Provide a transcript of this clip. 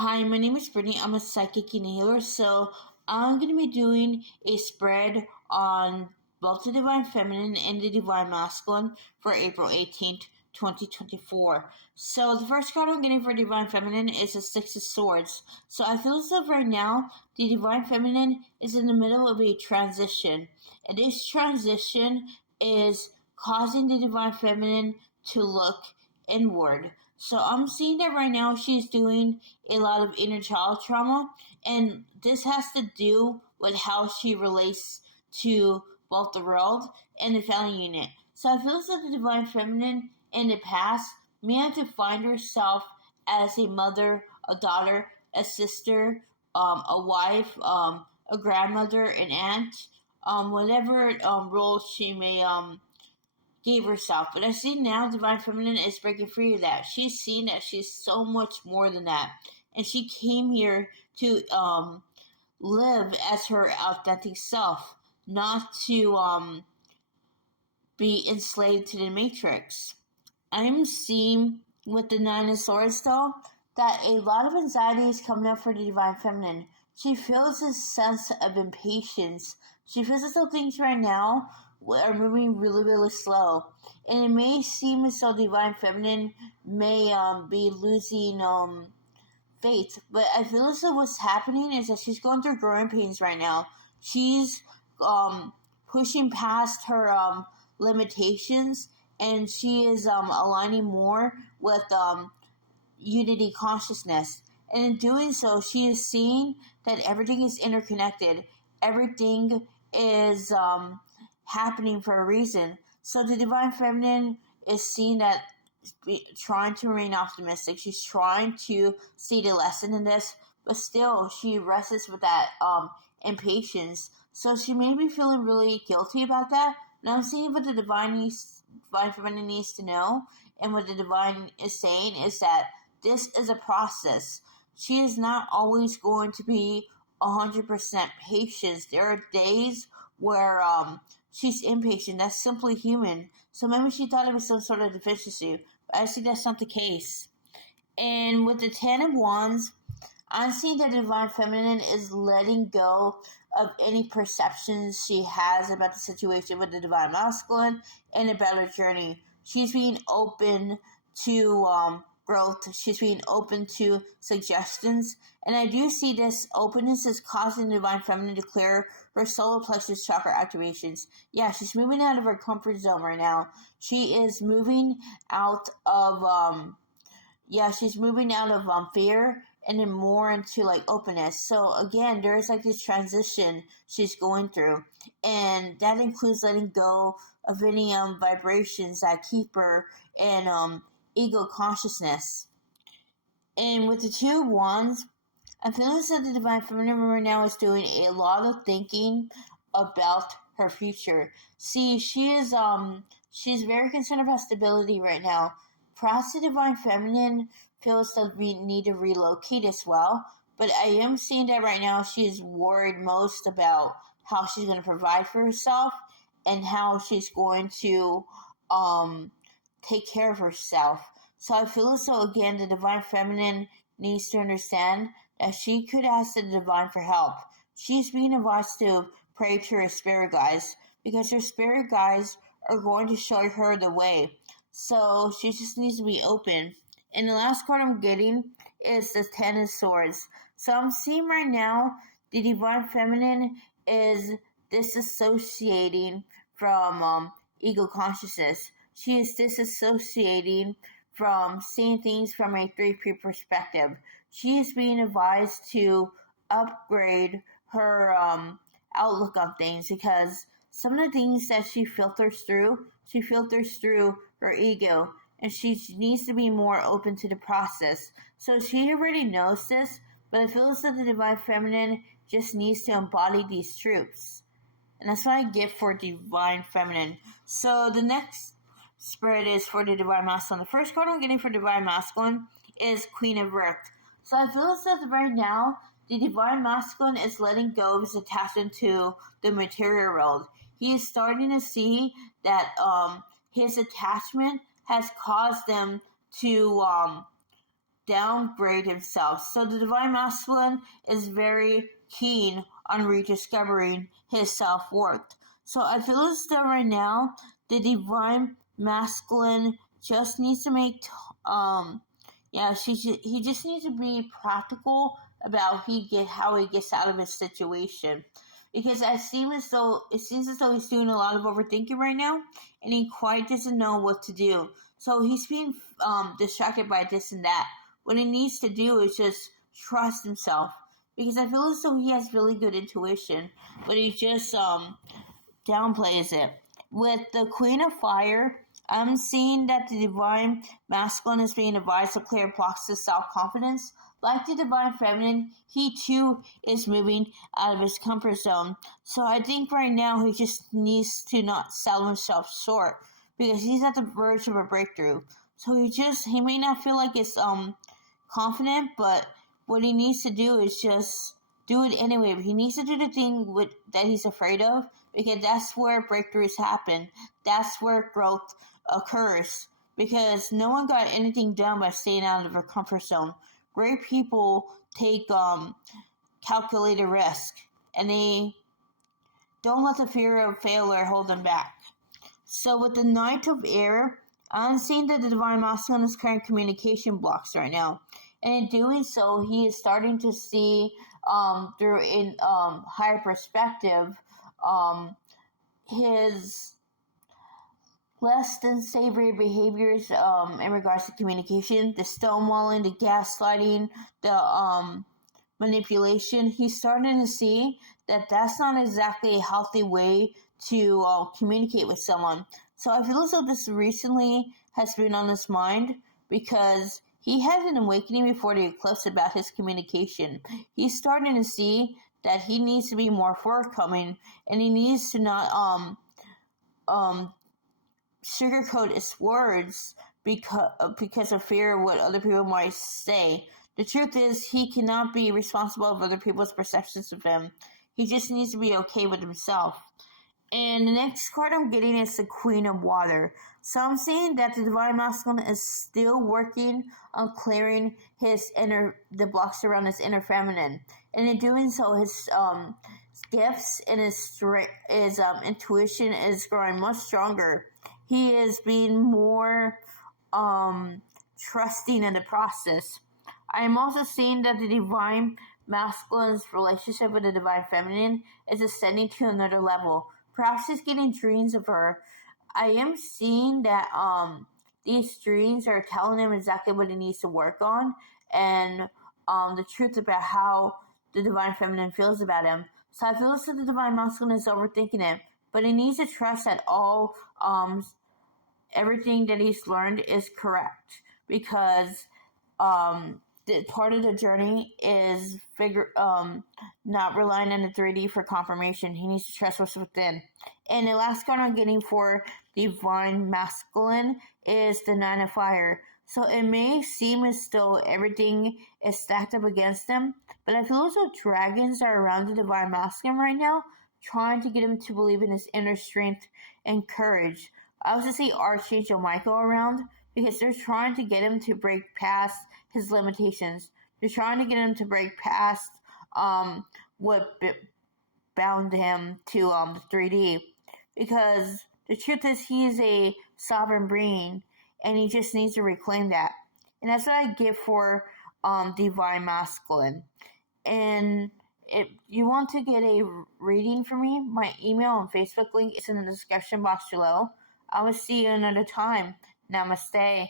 Hi, my name is Brittany. I'm a psychic and healer. So I'm going to be doing a spread on both the Divine Feminine and the Divine Masculine for April 18th, 2024. So the first card I'm getting for Divine Feminine is the Six of Swords. So I feel as though right now the Divine Feminine is in the middle of a transition. And this transition is causing the Divine Feminine to look inward. So I'm seeing that right now she's doing a lot of inner child trauma, and this has to do with how she relates to both the world and the family unit. So I feel as though the Divine Feminine in the past may have to find herself as a mother, a daughter, a sister, a wife, a grandmother, an aunt, whatever role she may gave herself. But I see now Divine Feminine is breaking free of that. She's seen that she's so much more than that. And she came here to live as her authentic self, not to be enslaved to the matrix. I'm seeing with the Nine of Swords though that a lot of anxiety is coming up for the Divine Feminine. She feels this sense of impatience. She feels as though things right now are moving really, really slow. And it may seem as though Divine Feminine may be losing faith. But I feel as though what's happening is that she's going through growing pains right now. She's pushing past her limitations, and she is aligning more with unity consciousness. And in doing so, she is seeing that everything is interconnected. Everything is happening for a reason. So the Divine Feminine is seeing that, trying to remain optimistic. She's trying to see the lesson in this, but still she wrestles with that impatience. So she may be feeling really guilty about that. And I'm seeing what the Divine Feminine needs to know, and what the Divine is saying is that this is a process. She is not always going to be 100% patient. There are days where she's impatient. That's simply human. So maybe she thought it was some sort of deficiency, but I see that's not the case. And with the Ten of Wands, I'm seeing that the Divine Feminine is letting go of any perceptions she has about the situation with the Divine Masculine and a better journey. She's being open to growth. She's being open to suggestions. And I do see this openness is causing the Divine Feminine to clear her solar plexus chakra activations. Yeah, she's moving out of her comfort zone right now. She is moving out of fear and then more into like openness. So again, there's like this transition she's going through, and that includes letting go of any vibrations that keep her in ego consciousness. And with the Two of Wands, I feel as if the Divine Feminine right now is doing a lot of thinking about her future. See, she's very concerned about stability right now. Perhaps the Divine Feminine feels that we need to relocate as well, but I am seeing that right now she is worried most about how she's going to provide for herself and how she's going to take care of herself. So I feel as though, again, the Divine Feminine needs to understand that she could ask the Divine for help. She's being advised to pray to her spirit guides, because her spirit guides are going to show her the way. So she just needs to be open. And the last card I'm getting is the Ten of Swords. So I'm seeing right now the Divine Feminine is disassociating from ego consciousness. She is disassociating from seeing things from a 3P perspective. She is being advised to upgrade her outlook on things, because some of the things that she filters through her ego, and she needs to be more open to the process. So she already knows this, but I feel as though the Divine Feminine just needs to embody these truths. And that's what I get for Divine Feminine. So the next spread is for the Divine Masculine. The first card I'm getting for Divine Masculine is Queen of Earth. So I feel as though right now the Divine Masculine is letting go of his attachment to the material world. He is starting to see that his attachment has caused them to downgrade himself. So the divine masculine is very keen on rediscovering his self-worth. So I feel as though right now the divine masculine just needs to make he just needs to be practical about how he gets out of his situation, because it seems as though he's doing a lot of overthinking right now, and he quite doesn't know what to do. So he's being distracted by this and that. What he needs to do is just trust himself, because I feel as though he has really good intuition, but he just downplays it. With the Queen of Fire, I'm seeing that the divine masculine is being advised to clear blocks to self-confidence. Like the divine feminine, he too is moving out of his comfort zone. So I think right now he just needs to not sell himself short, because he's at the verge of a breakthrough. So he may not feel like it's confident, but what he needs to do is just do it anyway. He needs to do the thing that he's afraid of, because that's where breakthroughs happen. That's where growth occurs, because no one got anything done by staying out of their comfort zone. Great people take calculated risk, and they don't let the fear of failure hold them back. So with the Knight of Air, I'm seeing that the divine masculine is carrying communication blocks right now. And in doing so, he is starting to see through a higher perspective his less than savory behaviors in regards to communication, the stonewalling, the gaslighting, the manipulation. He's starting to see that that's not exactly a healthy way to communicate with someone. So I feel as though this recently has been on his mind, because he had an awakening before the eclipse about his communication. He's starting to see that he needs to be more forthcoming, and he needs to not sugarcoat his words because of fear of what other people might say. The truth is, he cannot be responsible for other people's perceptions of him. He just needs to be okay with himself. And the next card I'm getting is the Queen of Water. So I'm seeing that the divine masculine is still working on clearing the blocks around his inner feminine. And in doing so, his gifts and his intuition is growing much stronger. He is being more trusting in the process. I am also seeing that the divine masculine's relationship with the divine feminine is ascending to another level. Perhaps he's getting dreams of her. I am seeing that these dreams are telling him exactly what he needs to work on, and the truth about how the divine feminine feels about him. So I feel as though the divine masculine is overthinking it, but he needs to trust that everything that he's learned is correct, because part of the journey is not relying on the 3D for confirmation. He needs to trust what's within. And the last card I'm getting for divine masculine is the Nine of Fire. So it may seem as though everything is stacked up against him, but I feel as though dragons are around the divine masculine right now, trying to get him to believe in his inner strength and courage. I also see Archangel Michael around, because they're trying to get him to break past his limitations. They're trying to get him to break past what bound him to the 3D. Because the truth is, he is a sovereign being, and he just needs to reclaim that. And that's what I give for divine masculine. And if you want to get a reading from me, my email and Facebook link is in the description box below. I will see you another time. Namaste.